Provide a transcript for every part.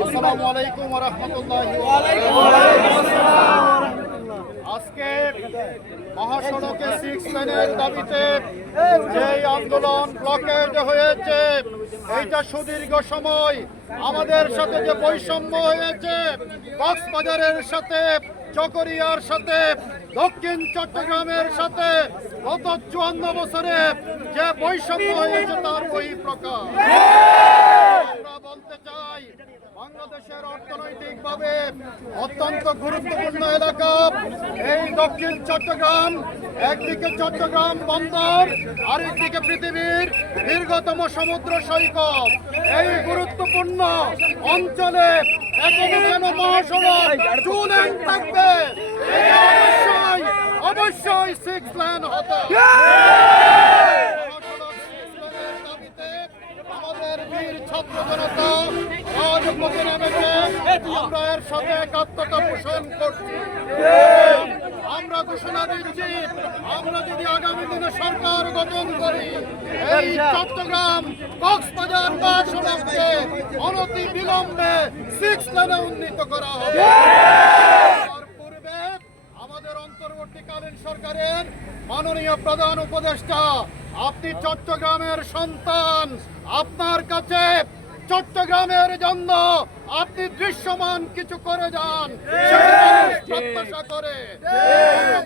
আসসালামু আলাইকুম ওয়া রাহমাতুল্লাহি ওয়া বারাকাতুহু। আজকে মহাসড়কে 6 লেনের দাবিতে যে আন্দোলন ব্লকেজ হয়েছে, এইটা সুদীর্ঘ সময় আমাদের সাথে যে বৈষম্য হয়েছে, কক্সবাজারের সাথে, চকরিয়ার সাথে, দক্ষিণ চট্টগ্রামের সাথে গত 54 বছরে যে বৈষম্য হয়েছে তার বহিঃপ্রকাশ। আমরা বলতে চাই, বাংলাদেশের অর্থনৈতিকভাবে অত্যন্ত গুরুত্বপূর্ণ এলাকা এই দক্ষিণ চট্টগ্রাম। একদিকে চট্টগ্রাম বন্দর, আরেকদিকে পৃথিবীর দীর্ঘতম সমুদ্র সৈকত। এই গুরুত্বপূর্ণ অঞ্চলে এখনো কেন মহাসড়ক 2 লেন থাকবে? অবশ্যই 6 লেন হতে হবে। আমাদের বীর ছাত্র জনতা রাজপথে নেমেছে, আমরা এর সাথে একাত্মতা পোষণ করছি। আমরা ঘোষণা দিচ্ছি, আমরা যদি আগামী দিনে সরকার গঠন করি, এই চট্টগ্রাম কক্সবাজার মহাসড়ককে অনতি বিলম্বে 6 লেনে উন্নীত করা হবে। পূর্বে আমাদের অন্তর্বর্তীকালীন সরকারের মাননীয় প্রধান উপদেষ্টা, আপনি চট্টগ্রামের সন্তান, আপনার কাছে চট্টগ্রামের জন্য আপনি দৃশ্যমান কিছু করে যান, প্রত্যাশা করে।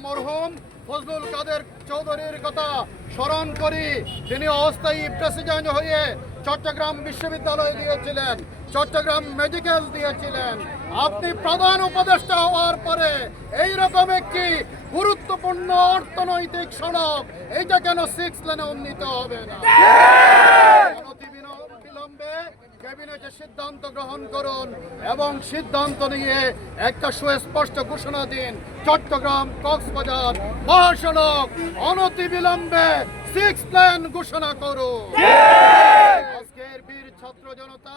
মরহুম ফজলুল কাদের চৌধুরীর কথা স্মরণ করি, তিনি অস্থায়ী প্রেসিডেন্ট হয়ে চট্টগ্রাম বিশ্ববিদ্যালয় দিয়েছিলেন, চট্টগ্রাম মেডিকেল দিয়েছিলেন। আপনি প্রধান উপদেষ্টা হওয়ার পরে এইরকম একটি গুরুত্বপূর্ণ অর্থনৈতিক সড়ক, এইটা কেন 6 লেনে উন্নীত হবে না? বিলম্বে ক্যাবিনেটে সিদ্ধান্ত গ্রহণ করুন এবং সিদ্ধান্ত নিয়ে একটা সুস্পষ্ট ঘোষণা দিন, চট্টগ্রাম কক্সবাজার মহাসড়ক অনতি বিলম্বে 6 লেন ঘোষণা করুন। আজকের বীর ছাত্র জনতা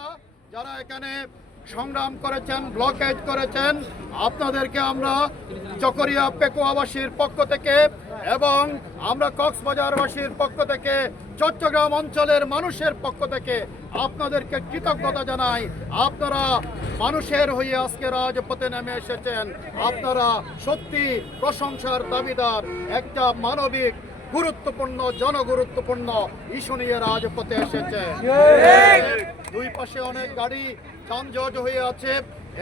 যারা এখানে সংগ্রাম করেছেন, ব্লকেজ করেছেন, আপনাদেরকে আমরা চকরিয়া পেকুয়াবাসীর পক্ষ থেকে এবং আমরা কক্সবাজারবাসীর পক্ষ থেকে, চট্টগ্রাম অঞ্চলের মানুষের পক্ষ থেকে আপনাদেরকে কৃতজ্ঞতা জানাই। আপনারা মানুষের হয়ে আজকে রাজপথে নেমে এসেছেন, আপনারা সত্যি প্রশংসার দাবিদার। একটা মানবিক গুরুত্বপূর্ণ জনগুরুত্বপূর্ণ ইস্যু নিয়ে রাজপথে এসেছে। দুই পাশে অনেক গাড়ি যানজট হয়ে আছে,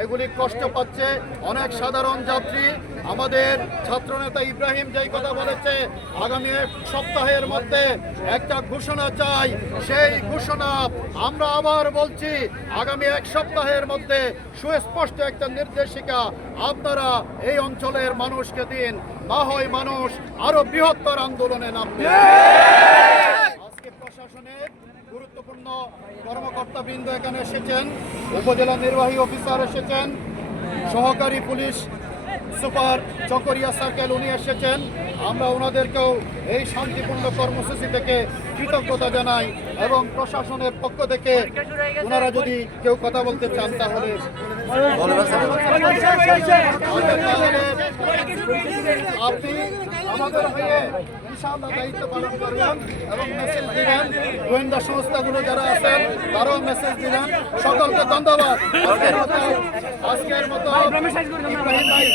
এগুলি কষ্ট পাচ্ছে অনেক সাধারণ যাত্রী। আমাদের ছাত্রনেতা ইব্রাহিম যেই কথা বলেছে, আগামী 1 সপ্তাহের মধ্যে একটা ঘোষণা চাই, সেই ঘোষণা আমরা আবার বলছি, আগামী 1 সপ্তাহের মধ্যে সুস্পষ্ট একটা নির্দেশিকা আপনারা এই অঞ্চলের মানুষকে দিন, না হয় মানুষ আরো বৃহত্তর আন্দোলনে নামবে। আজকে প্রশাসনের গুরুত্বপূর্ণ কর্মকর্তাবৃন্দ এখানে এসেছেন, উপজেলা নির্বাহী অফিসার এসেছেন, সহকারী পুলিশ সুপার চকরিয়া সার্কেল উনি এসেছেন। আমরা ওনাদেরকেও এই শান্তিপূর্ণ কর্মসূচি থেকে কৃতজ্ঞতা জানাই এবং প্রশাসনের পক্ষ থেকে ওনারা যদি কেউ কথা বলতে চান তাহলে আপনি আমাদের হয়ে ইনশাআল্লাহ দায়িত্ব পালন করবেন এবং মেসেজ দিবেন। গোয়েন্দা সংস্থাগুলো যারা আছেন তারাও মেসেজ দিবেন। সকলকে ধন্যবাদ। আজকের মতো ইব্রাহিম ভাই